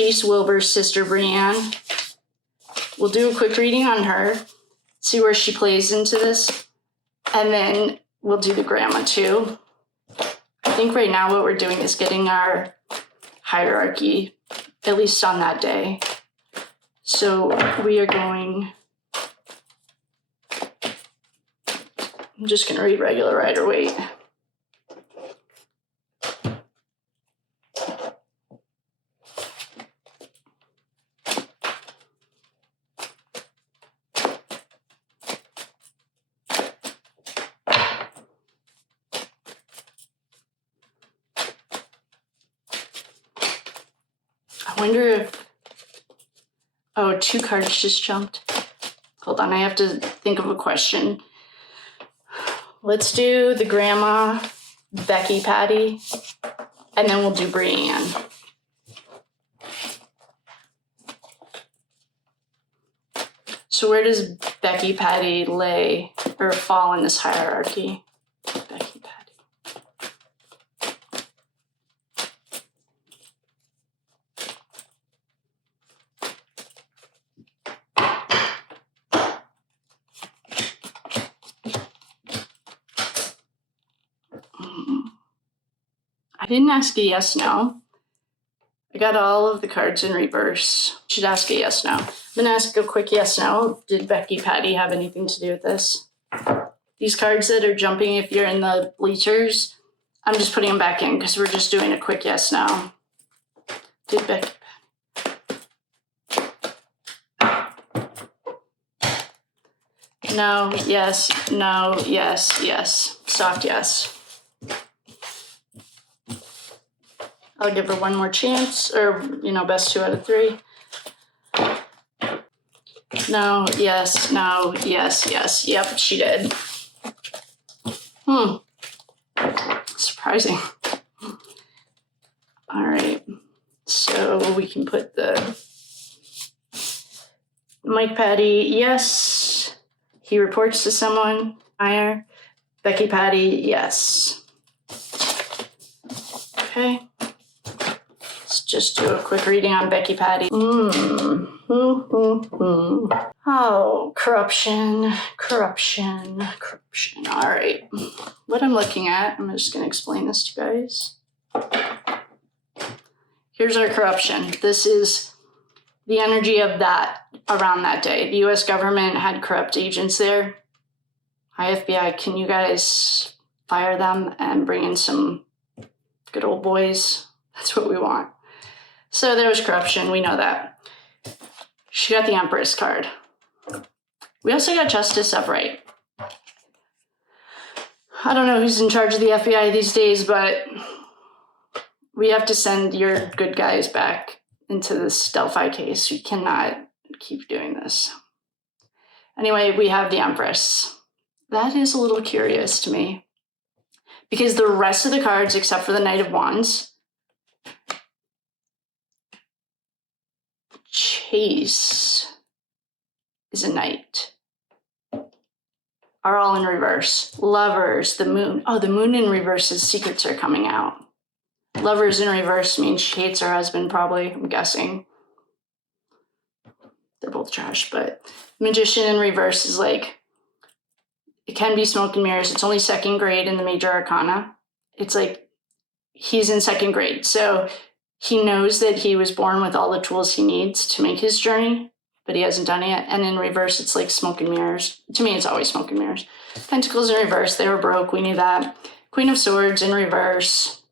Chase Wilbur's sister, Brienne. We'll do a quick reading on her, see where she plays into this, and then we'll do the grandma too. I think right now what we're doing is getting our hierarchy, at least on that day. So we are going, I'm just going to read regular Rider Waite. I wonder if, oh, 2 cards just jumped. Hold on, I have to think of a question. Let's do the grandma, Becky Patty, and then we'll do Brienne. So where does Becky Patty lay or fall in this hierarchy? Becky Patty. I didn't ask a yes, no. I got all of the cards in reverse. Should ask a yes, no. I'm gonna ask a quick yes, no. Did Becky Patty have anything to do with this? These cards that are jumping, if you're in the bleachers, I'm just putting them back in because we're just doing a quick yes, no. Did Becky Patty? No, yes, no, yes, yes. Soft yes. I'll give her one more chance, or, best 2 out of 3. No, yes, no, yes, yes. Yep, she did. Surprising. All right. So we can put the Mike Patty, yes. He reports to someone. Higher. Becky Patty, yes. Okay. Let's just do a quick reading on Becky Patty. Oh, corruption. All right. What I'm looking at, I'm just going to explain this to you guys. Here's our corruption. This is the energy of that around that day. The U.S. government had corrupt agents there. Hi, FBI, can you guys fire them and bring in some good old boys? That's what we want. So there was corruption. We know that. She got the Empress card. We also got Justice Upright. I don't know who's in charge of the FBI these days, but we have to send your good guys back into this Delphi case. We cannot keep doing this. Anyway, we have the Empress. That is a little curious to me because the rest of the cards, except for the Knight of Wands, Chase is a knight, are all in reverse. Lovers, the moon. Oh, the moon in reverse is secrets are coming out. Lovers in reverse means she hates her husband, probably, I'm guessing. They're both trash, but Magician in reverse is like, it can be smoke and mirrors. It's only 2nd grade in the major arcana. It's like he's in 2nd grade. So he knows that he was born with all the tools he needs to make his journey, but he hasn't done it yet. And in reverse, it's like smoke and mirrors. To me, it's always smoke and mirrors. Pentacles in reverse, they were broke. We knew that. Queen of Swords in reverse.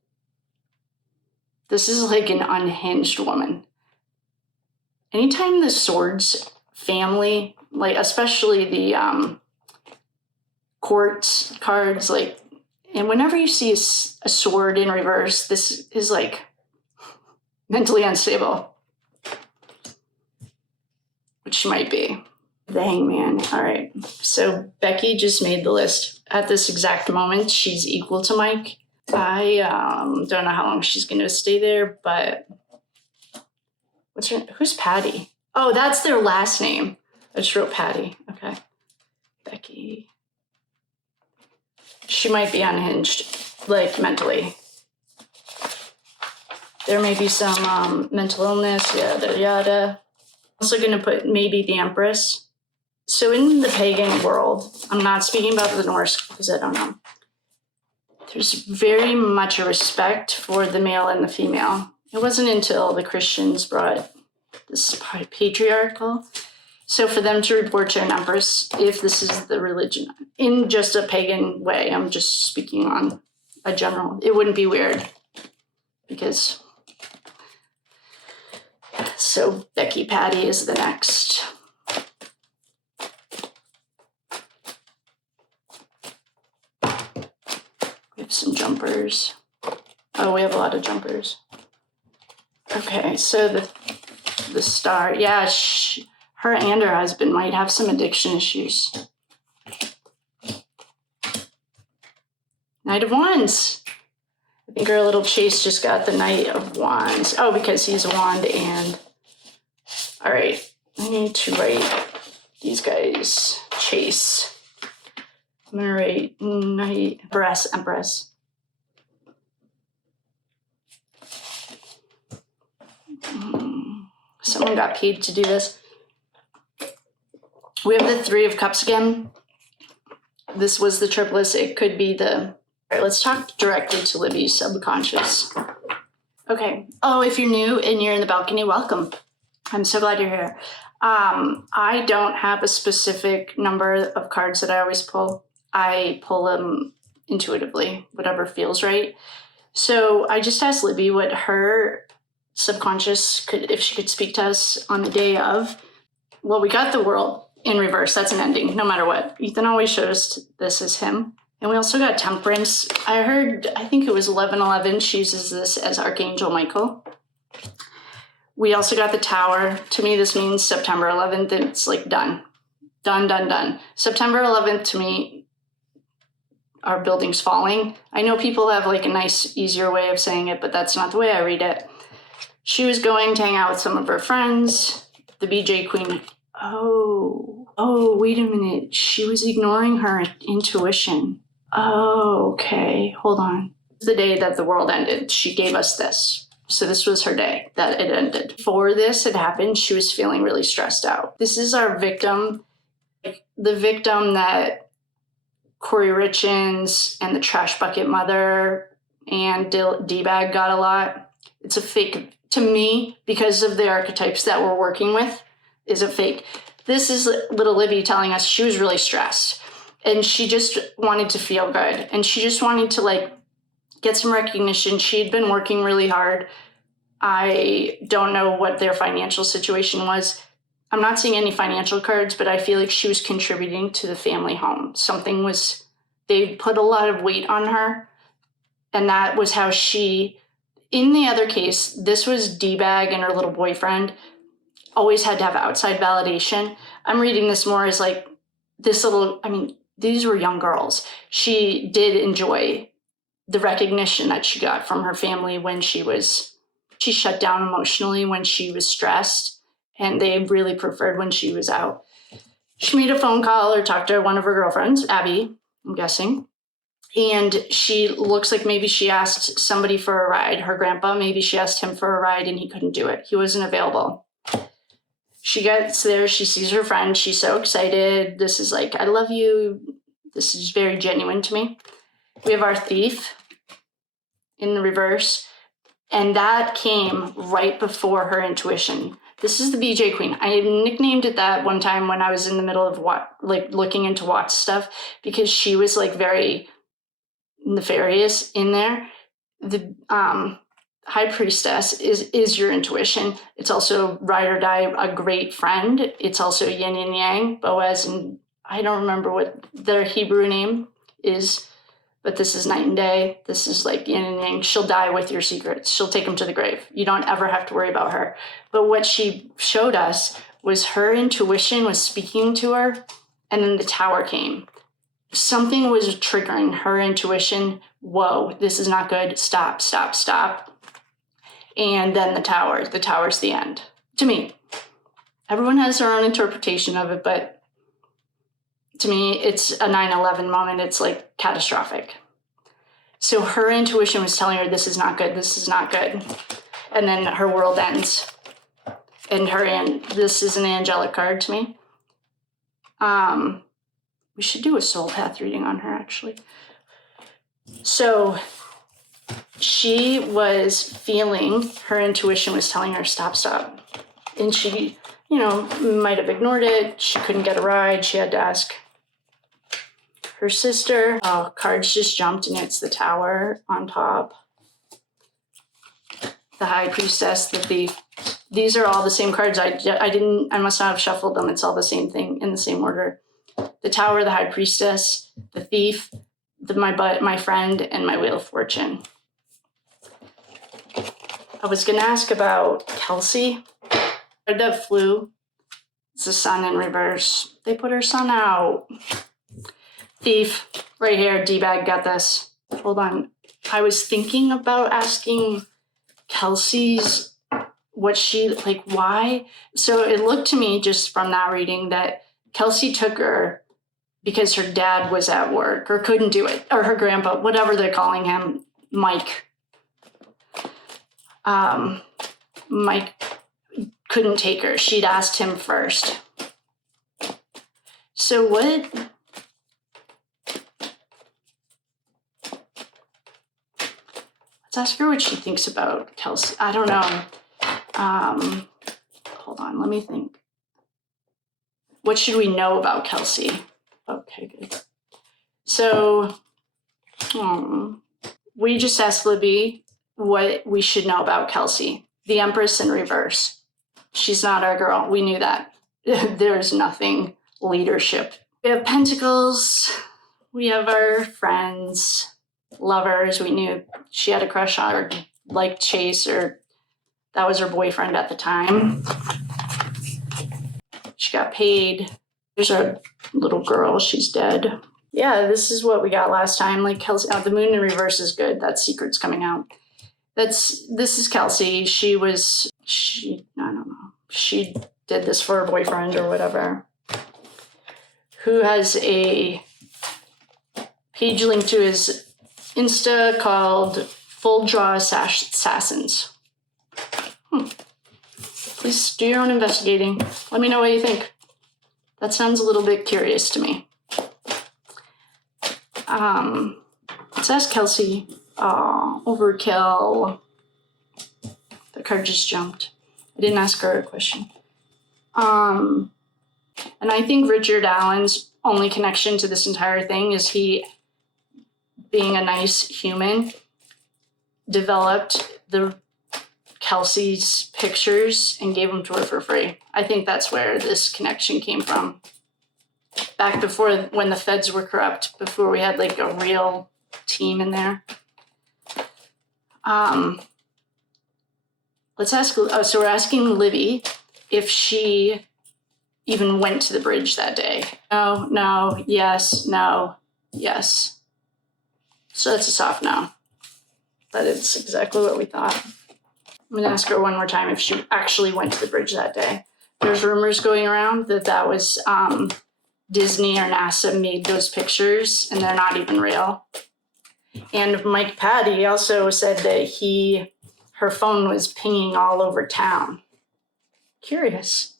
This is like an unhinged woman. Anytime the Swords family, like especially the court cards, like, and whenever you see a sword in reverse, this is like mentally unstable, which she might be. The Hangman. All right. So Becky just made the list. At this exact moment, she's equal to Mike. I don't know how long she's going to stay there, but who's Patty? Oh, that's their last name. I just wrote Patty. Okay. Becky. She might be unhinged, like mentally. There may be some mental illness, yada, yada. I'm also going to put maybe the Empress. So in the pagan world, I'm not speaking about the Norse because I don't know. There's very much a respect for the male and the female. It wasn't until the Christians brought this patriarchal. So for them to report to an empress, if this is the religion, in just a pagan way, I'm just speaking on a general, it wouldn't be weird. Because, so Becky Patty is the next. We have some jumpers. Oh, we have a lot of jumpers. Okay, so the star, yeah, her and her husband might have some addiction issues. Knight of Wands. I think our little Chase just got the Knight of Wands. Oh, because he's a wand and... All right, I need to write these guys. Chase. I'm going to write Knight, Empress. Someone got paid to do this. We have the Three of Cups again. This was the triplets. It could be the... All right, let's talk directly to Libby's subconscious. Okay. Oh, if you're new and you're in the balcony, welcome. I'm so glad you're here. I don't have a specific number of cards that I always pull. I pull them intuitively, whatever feels right. So I just asked Libby what her subconscious could, if she could speak to us on the day of. Well, we got the World in reverse. That's an ending, no matter what. Ethan always shows us this as him. And we also got Temperance. I think it was 1111. She uses this as Archangel Michael. We also got the Tower. To me, this means September 11th. It's like done. Done. September 11th, to me, our building's falling. I know people have like a nice, easier way of saying it, but that's not the way I read it. She was going to hang out with some of her friends. The BJ Queen. Oh, wait a minute. She was ignoring her intuition. Oh, okay. Hold on. The day that the world ended, she gave us this. So this was her day that it ended. Before this had happened, she was feeling really stressed out. This is our victim, the victim that Corey Richins and the Trash Bucket Mother and D-Bag got a lot. It's a fake, to me, because of the archetypes that we're working with, is a fake. This is little Libby telling us she was really stressed. And she just wanted to feel good. And she just wanted to like get some recognition. She had been working really hard. I don't know what their financial situation was. I'm not seeing any financial cards, but I feel like she was contributing to the family home. They put a lot of weight on her. And that was how in the other case, this was D-Bag and her little boyfriend, always had to have outside validation. I'm reading this more as like these were young girls. She did enjoy the recognition that she got from her family when she shut down emotionally when she was stressed, and they really preferred when she was out. She made a phone call or talked to one of her girlfriends, Abby, I'm guessing. And she looks like maybe she asked somebody for a ride. Her grandpa, maybe she asked him for a ride and he couldn't do it. He wasn't available. She gets there, she sees her friend, she's so excited. This is like, I love you. This is very genuine to me. We have our Thief in the reverse, and that came right before her intuition. This is the BJ Queen. I nicknamed it that one time when I was in the middle of looking into watch stuff, because she was like very nefarious in there. The High Priestess is your intuition. It's also ride or die, a great friend. It's also yin and yang, Boaz, and I don't remember what their Hebrew name is, but this is night and day. This is like yin and yang. She'll die with your secrets. She'll take them to the grave. You don't ever have to worry about her. But what she showed us was her intuition was speaking to her, and then the Tower came. Something was triggering her intuition. Whoa, this is not good. Stop. And then the Tower's the end. To me. Everyone has their own interpretation of it, but to me, it's a 9/11 moment. It's like catastrophic. So her intuition was telling her, this is not good. and then her world ends. And this is an angelic card to me. We should do a soul path reading on her, actually. So she was feeling, her intuition was telling her, stop. And she, might have ignored it. She couldn't get a ride. She had to ask her sister. Oh, cards just jumped, and it's the Tower on top. The High Priestess, the Thief. These are all the same cards. I must not have shuffled them. It's all the same thing in the same order. The Tower, the High Priestess, the Thief, my friend, and my Wheel of Fortune. I was going to ask about Kelsi. That flew. It's the sun in reverse. They put her sun out. Thief, right here. D-bag, got this. Hold on. I was thinking about asking Kelsi's why. So it looked to me just from that reading that Kelsi took her because her dad was at work or couldn't do it, or her grandpa, whatever they're calling him, Mike. Mike couldn't take her. She'd asked him first. So what? Let's ask her what she thinks about Kelsi. I don't know. Hold on, let me think. What should we know about Kelsi? Okay, good. So, we just asked Libby what we should know about Kelsi. The Empress in reverse. She's not our girl. We knew that. There's nothing leadership. We have Pentacles. We have our friends, lovers. We knew she had a crush on her, liked Chase, or that was her boyfriend at the time. She got paid. There's our little girl. She's dead. Yeah, this is what we got last time. Like Kelsi, the moon in reverse is good. That secret's coming out. This is Kelsi. I don't know. She did this for her boyfriend or whatever. Who has a page link to his Insta called Full Draw Assassins. Please do your own investigating. Let me know what you think. That sounds a little bit curious to me. Let's ask Kelsi. Oh, overkill. The card just jumped. I didn't ask her a question. And I think Richard Allen's only connection to this entire thing is he, being a nice human, developed the Kelsi's pictures and gave them to her for free. I think that's where this connection came from. Back before, when the feds were corrupt, before we had like a real team in there. Let's ask, so we're asking Libby if she even went to the bridge that day. No, yes, no, yes. So that's a soft no. But it's exactly what we thought. I'm gonna ask her one more time if she actually went to the bridge that day. There's rumors going around that was Disney or NASA made those pictures and they're not even real. And Mike Patty also said that her phone was pinging all over town. Curious.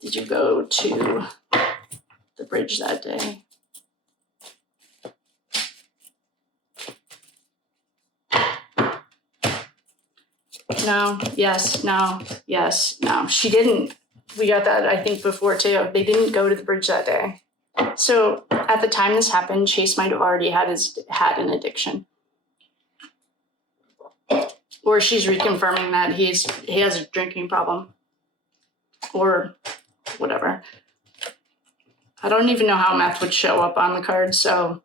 Did you go to the bridge that day? No, yes, no, yes, no. She didn't. We got that, I think, before too. They didn't go to the bridge that day. So at the time this happened, Chase might have already had an addiction. Or she's reconfirming that he has a drinking problem. Or whatever. I don't even know how meth would show up on the card, so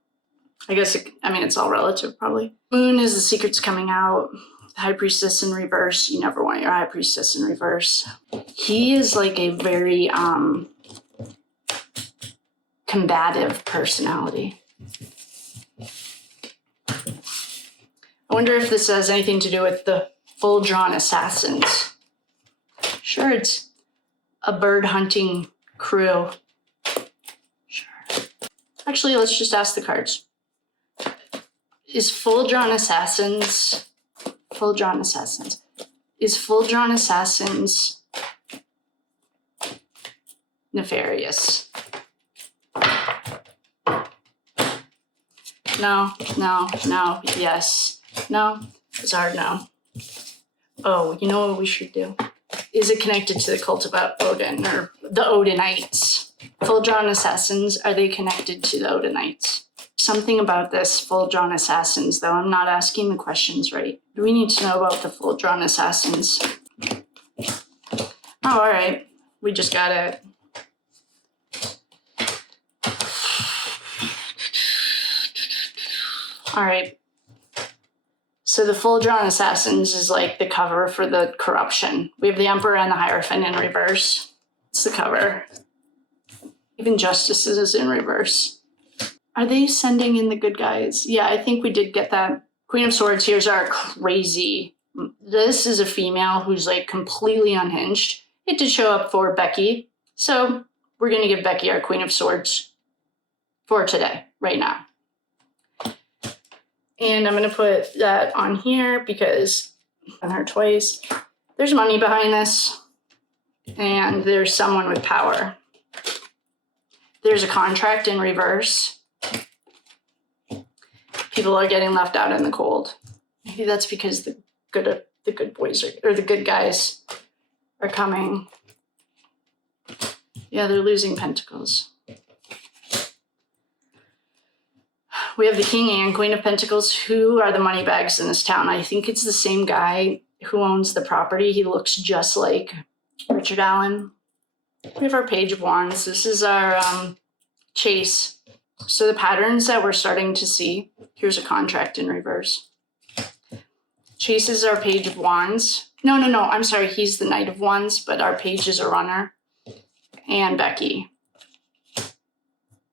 I guess, it's all relative probably. Moon is the secret's coming out. High Priestess in reverse. You never want your High Priestess in reverse. He is like a very combative personality. I wonder if this has anything to do with the full drawn assassins. Sure, it's a bird hunting crew. Sure. Actually, let's just ask the cards. Is full drawn assassins nefarious? No, yes. No, it's a hard no. Oh, you know what we should do? Is it connected to the cult of Odin or the Odinites? Full drawn assassins, are they connected to the Odinites? Something about this full drawn assassins, though. I'm not asking the questions right. We need to know about the full drawn assassins. Oh, all right. We just got it. All right. So the full drawn assassins is like the cover for the corruption. We have the Emperor and the Hierophant in reverse. It's the cover. Even Justice is in reverse. Are they sending in the good guys? Yeah, I think we did get that. Queen of Swords, here's our crazy. This is a female who's like completely unhinged. It did show up for Becky. So we're going to give Becky our Queen of Swords for today, right now. And I'm going to put that on here because on her twice. There's money behind this. And there's someone with power. There's a contract in reverse. People are getting left out in the cold. Maybe that's because the good boys or the good guys are coming. Yeah, they're losing pentacles. We have the King and Queen of Pentacles. Who are the money bags in this town? I think it's the same guy who owns the property. He looks just like Richard Allen. We have our Page of Wands. This is our chase. So the patterns that we're starting to see, here's a contract in reverse. Chase is our Page of Wands. No, I'm sorry. He's the Knight of Wands, but our Page is a runner. And Becky.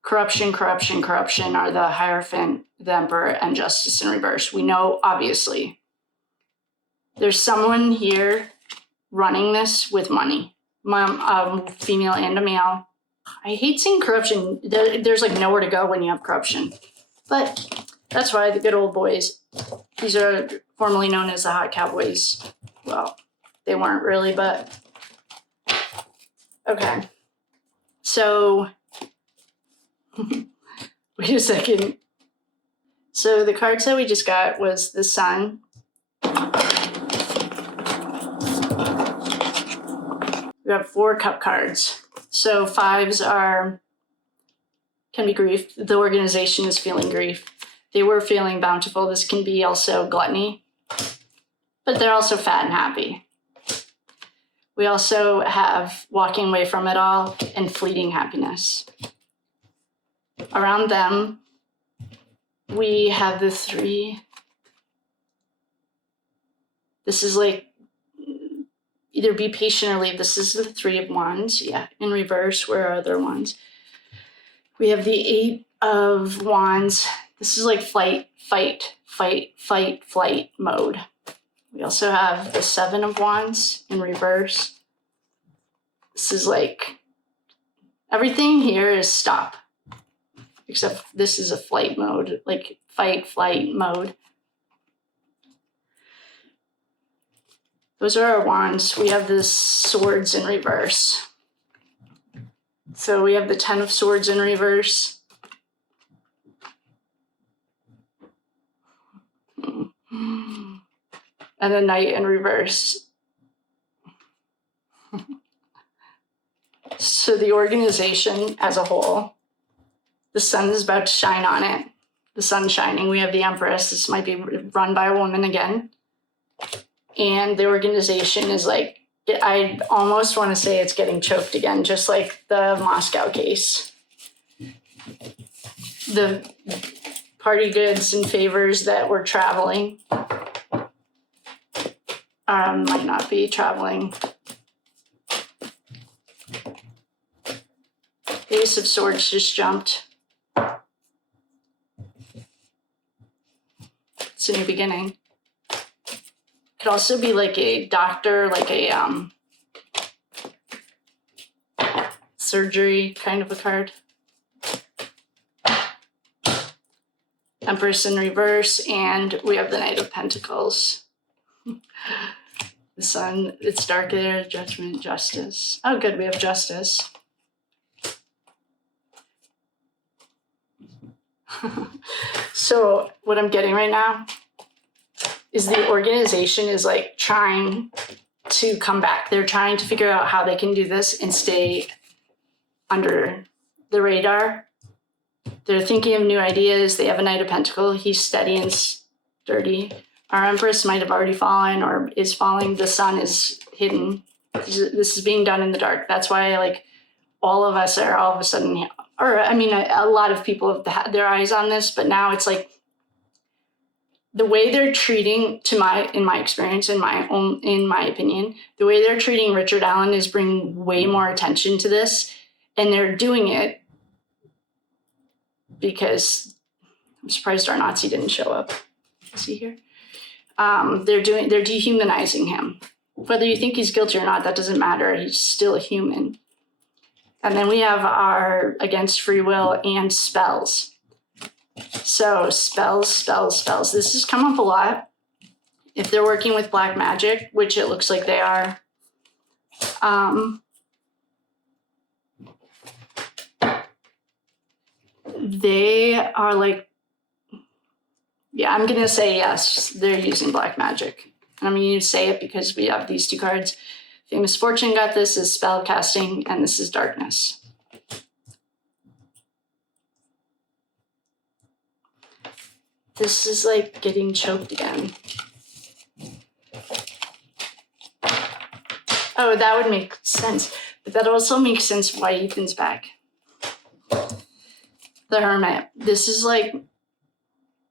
Corruption are the Hierophant, the Emperor, and Justice in reverse. We know, obviously, there's someone here running this with money. Female and a male. I hate seeing corruption. There's like nowhere to go when you have corruption. But that's why the good old boys, these are formerly known as the Hot Cowboys. Well, they weren't really, but okay. So, wait a second. So the cards that we just got was the Sun. We have 4 cup cards. So 5s can be grief. The organization is feeling grief. They were feeling bountiful. This can be also gluttony, but they're also fat and happy. We also have walking away from it all and fleeting happiness. Around them, we have the 3. This is like either be patient or leave. This is the 3 of Wands. Yeah, in reverse. Where are other ones? We have the 8 of Wands. This is like flight mode. We also have the 7 of Wands in reverse. This is like everything here is stop. Except this is a flight mode, like flight mode. Those are our wands. We have the swords in reverse. So we have the 10 of swords in reverse. And a knight in reverse. So the organization as a whole, the sun is about to shine on it. The sun's shining. We have the Empress. This might be run by a woman again. And the organization is like, I almost want to say it's getting choked again, just like the Moscow case. The party goods and favors that were traveling might not be traveling. Ace of Swords just jumped. It's a new beginning. Could also be like a doctor, like a surgery kind of a card. Empress in reverse, and we have the Knight of Pentacles. The Sun, it's dark there, Judgment, Justice. Oh, good, we have Justice. So what I'm getting right now is the organization is like trying to come back. They're trying to figure out how they can do this and stay under the radar. They're thinking of new ideas. They have a Knight of Pentacles. He's steady and sturdy. Our Empress might have already fallen or is falling. The Sun is hidden. This is being done in the dark. That's why, like, all of us are all of a sudden, or I mean, a lot of people have had their eyes on this, but now it's like the way they're treating, in my experience, in my opinion, the way they're treating Richard Allen is bringing way more attention to this, and they're doing it because I'm surprised our Nazi didn't show up. Is he here? They're dehumanizing him. Whether you think he's guilty or not, that doesn't matter. He's still a human. And then we have our against free will and spells. So spells. This has come up a lot. If they're working with black magic, which it looks like they are, they are like, yeah, I'm going to say yes, they're using black magic. And I'm going to say it because we have these two cards. Famous Fortune got this as spell casting, and this is darkness. This is like getting choked again. Oh, that would make sense. But that also makes sense why Ethan's back. The Hermit. This is like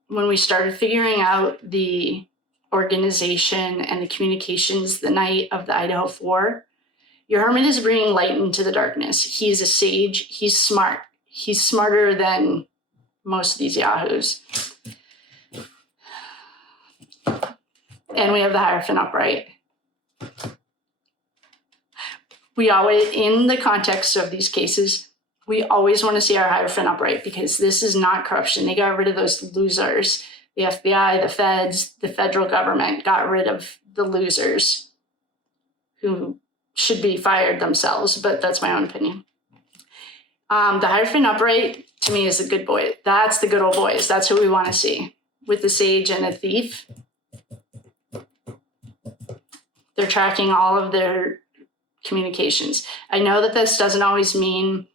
when we started figuring out the organization and the communications the night of the Idaho 4. Your Hermit is bringing light into the darkness. He's a sage. He's smart. He's smarter than most of these yahoos. And we have the Hierophant upright. We always, in the context of these cases, we always want to see our Hierophant upright because this is not corruption. They got rid of those losers. The FBI, the feds, the federal government got rid of the losers who should be fired themselves, but that's my own opinion. The Hierophant upright, to me, is the good boy. That's the good old boys. That's who we want to see. With the Sage and a Thief, they're tracking all of their communications. I know that this doesn't always mean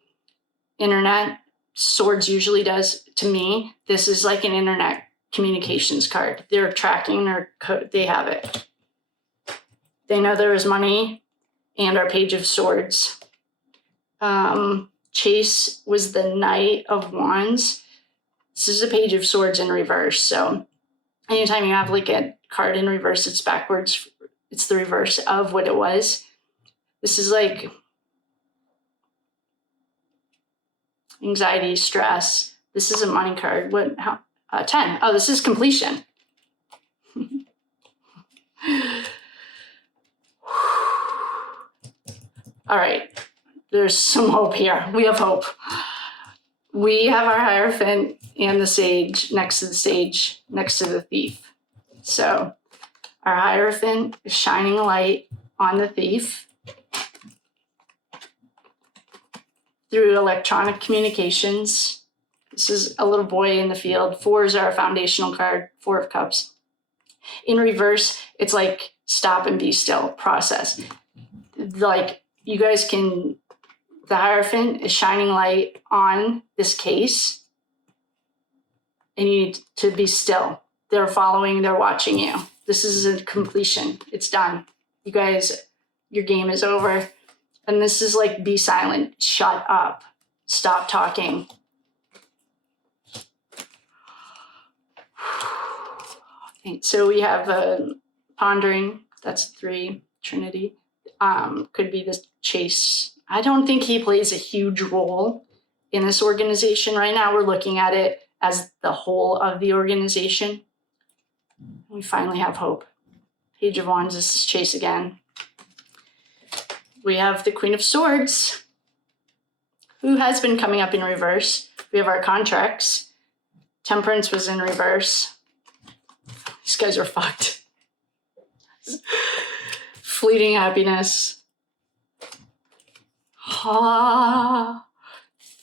internet. Swords usually does. To me, this is like an internet communications card. They're tracking their code. They have it. They know there is money and our Page of Swords. Chase was the Knight of Wands. This is a Page of Swords in reverse. So anytime you have like a card in reverse, it's backwards. It's the reverse of what it was. This is like anxiety, stress. This is a money card. What? How? 10. Oh, this is completion. All right. There's some hope here. We have hope. We have our Hierophant and the Sage next to the Sage, next to the Thief. So our Hierophant is shining a light on the Thief through electronic communications. This is a little boy in the field. 4 is our foundational card, 4 of Cups. In reverse, it's like stop and be still, process. Like you guys can, the Hierophant is shining light on this case and you need to be still. They're following, they're watching you. This is a completion. It's done. You guys, your game is over. And this is like, be silent, shut up, stop talking. So we have pondering, that's 3, Trinity. Could be this Chase. I don't think he plays a huge role in this organization. Right now we're looking at it as the whole of the organization. We finally have hope. Page of Wands, this is Chase again. We have the Queen of Swords, who has been coming up in reverse. We have our contracts. Temperance was in reverse. These guys are fucked. Fleeting happiness. Ah,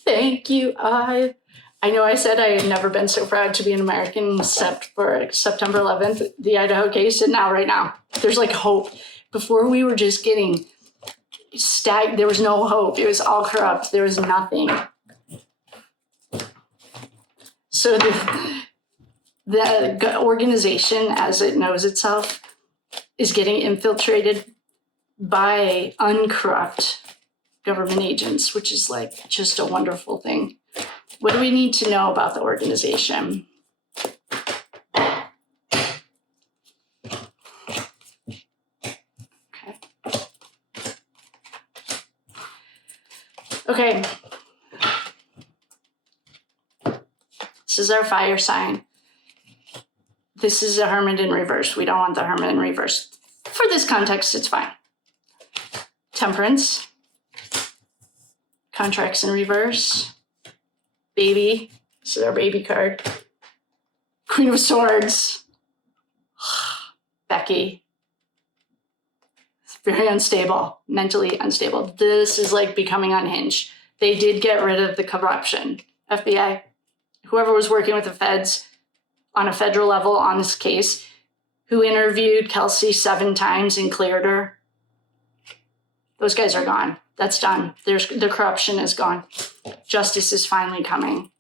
thank you. I know I said I had never been so proud to be an American except for September 11th, the Idaho case, and now right now. There's like hope. Before we were just getting there was no hope. It was all corrupt. There was nothing. So the organization, as it knows itself, is getting infiltrated by uncorrupt government agents, which is like just a wonderful thing. What do we need to know about the organization? Okay. This is our fire sign. This is a Hermit in reverse. We don't want the Hermit in reverse. For this context, it's fine. Temperance. Contracts in reverse. Baby. This is our baby card. Queen of Swords. Becky. Very unstable, mentally unstable. This is like becoming unhinged. They did get rid of the corruption. FBI, whoever was working with the feds on a federal level on this case, who interviewed Kelsi 7 times and cleared her. Those guys are gone. That's done. The corruption is gone. Justice is finally coming.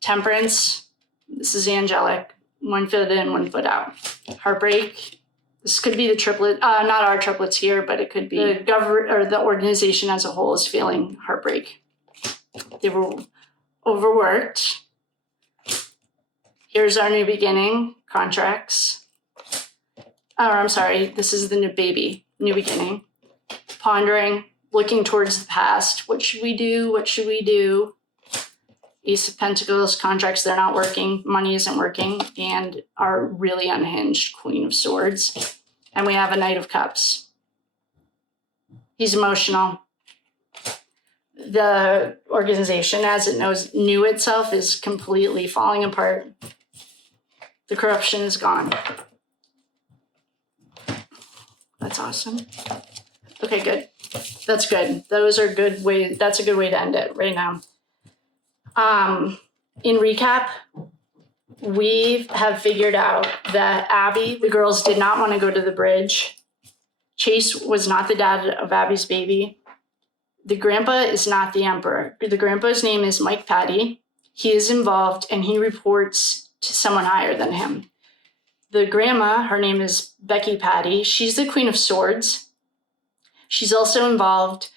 Temperance. This is angelic. 1 foot in, 1 foot out. Heartbreak. This could be the triplet, not our triplets here, but it could be the government or the organization as a whole is feeling heartbreak. They were overworked. Here's our new beginning, contracts. I'm sorry, this is the new baby, new beginning. Pondering, looking towards the past. What should we do? What should we do? Ace of Pentacles, contracts, they're not working, money isn't working, and our really unhinged Queen of Swords. And we have a Knight of Cups. He's emotional. The organization, as it knew itself, is completely falling apart. The corruption is gone. That's awesome. Okay, good. That's good. Those are good ways. That's a good way to end it right now. In recap, we have figured out that Abby, the girls did not want to go to the bridge. Chase was not the dad of Abby's baby. The grandpa is not the emperor. The grandpa's name is Mike Patty. He is involved and he reports to someone higher than him. The grandma, her name is Becky Patty. She's the Queen of Swords. She's also involved.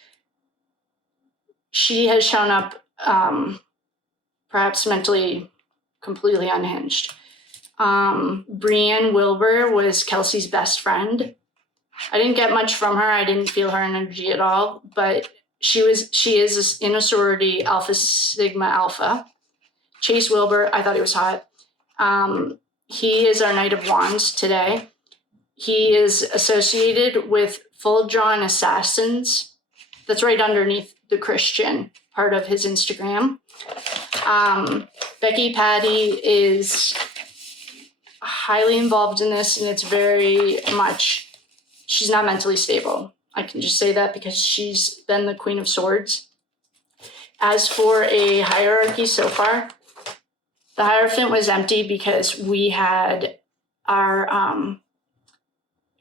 She has shown up perhaps mentally completely unhinged. Brienne Wilbur was Kelsi's best friend. I didn't get much from her. I didn't feel her energy at all, but she is in a sorority, Alpha Sigma Alpha. Chase Wilbur, I thought he was hot. He is our Knight of Wands today. He is associated with full-drawn assassins. That's right underneath the Christian part of his Instagram. Becky Patty is highly involved in this, and it's very much, she's not mentally stable. I can just say that because she's been the Queen of Swords. As for a hierarchy so far, the Hierophant was empty because we had our,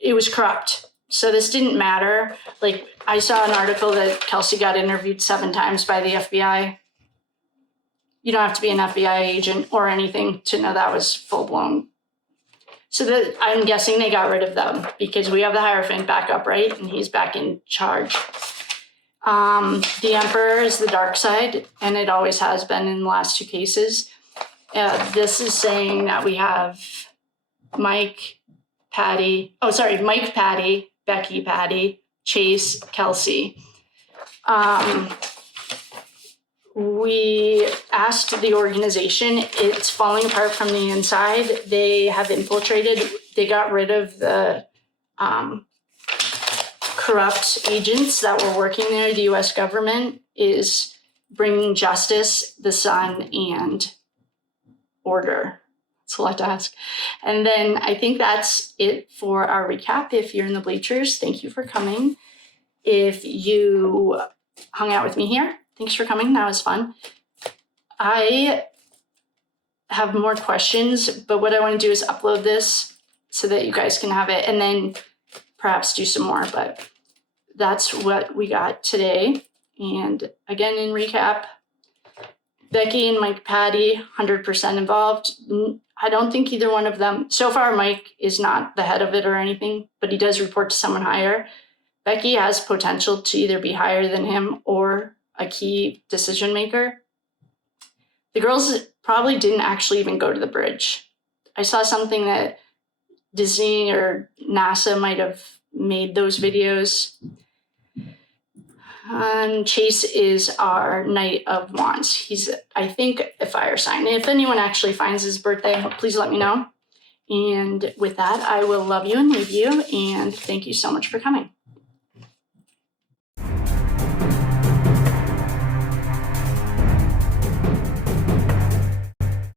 it was corrupt. So this didn't matter. Like, I saw an article that Kelsi got interviewed 7 times by the FBI. You don't have to be an FBI agent or anything to know that was full-blown. So that I'm guessing they got rid of them because we have the Hierophant back up, right? And he's back in charge. The Emperor is the dark side, and it always has been in the last 2 cases. This is saying that we have Mike Patty, Becky Patty, Chase, Kelsi. We asked the organization, it's falling apart from the inside. They have infiltrated, they got rid of the corrupt agents that were working there. The US government is bringing justice, the sun, and order? It's a lot to ask. And then I think that's it for our recap. If you're in the bleachers, thank you for coming. If you hung out with me here, thanks for coming. That was fun. I have more questions, but what I want to do is upload this so that you guys can have it and then perhaps do some more. But that's what we got today. And again, in recap, Becky and Mike Patty, 100% involved. I don't think either one of them, so far Mike is not the head of it or anything, but he does report to someone higher. Becky has potential to either be higher than him or a key decision maker. The girls probably didn't actually even go to the bridge. I saw something that Disney or NASA might have made those videos. Chase is our Knight of Wands. He's, I think, a fire sign. If anyone actually finds his birthday, please let me know. And with that, I will love you and leave you. And thank you so much for coming.